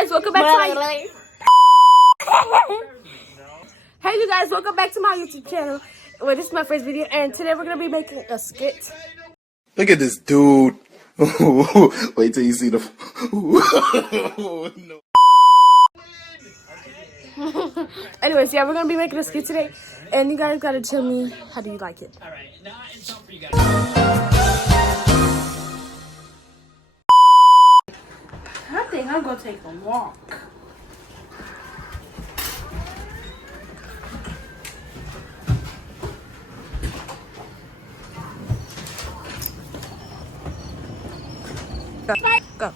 guys, welcome back to my Hey you guys, welcome back to my YouTube channel. Well, this is my first video, and today we're gonna be making a skit. Look at this dude. Wait till you see the. No. Anyways, yeah, we're gonna be making a skit today, and you guys gotta tell me how do you like it. All right, now it's time for you guys. I think I'm gonna take a walk. Go. Go.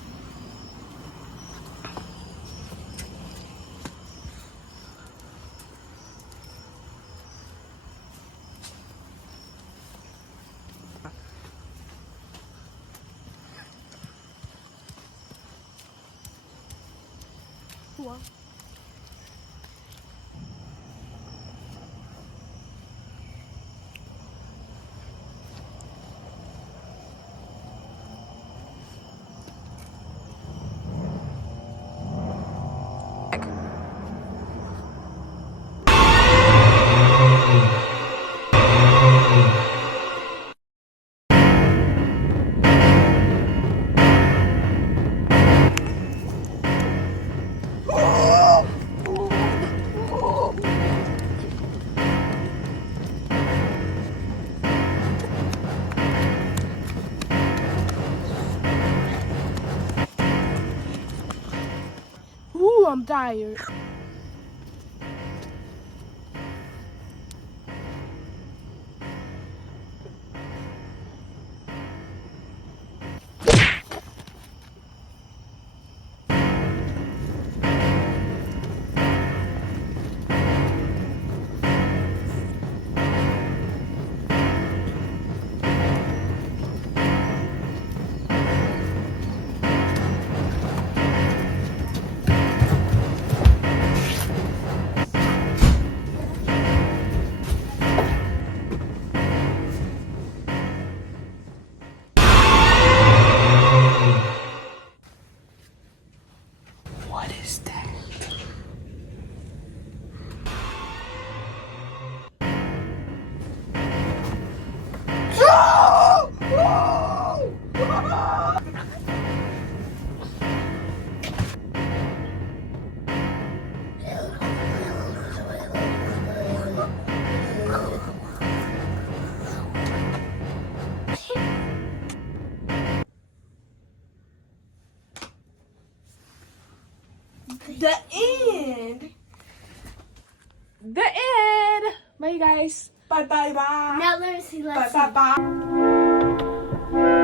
Ooh, I'm tired. What is that? The end. The end. Bye, guys. Bye bye bye. Now let me see. Bye Let's bye see. bye.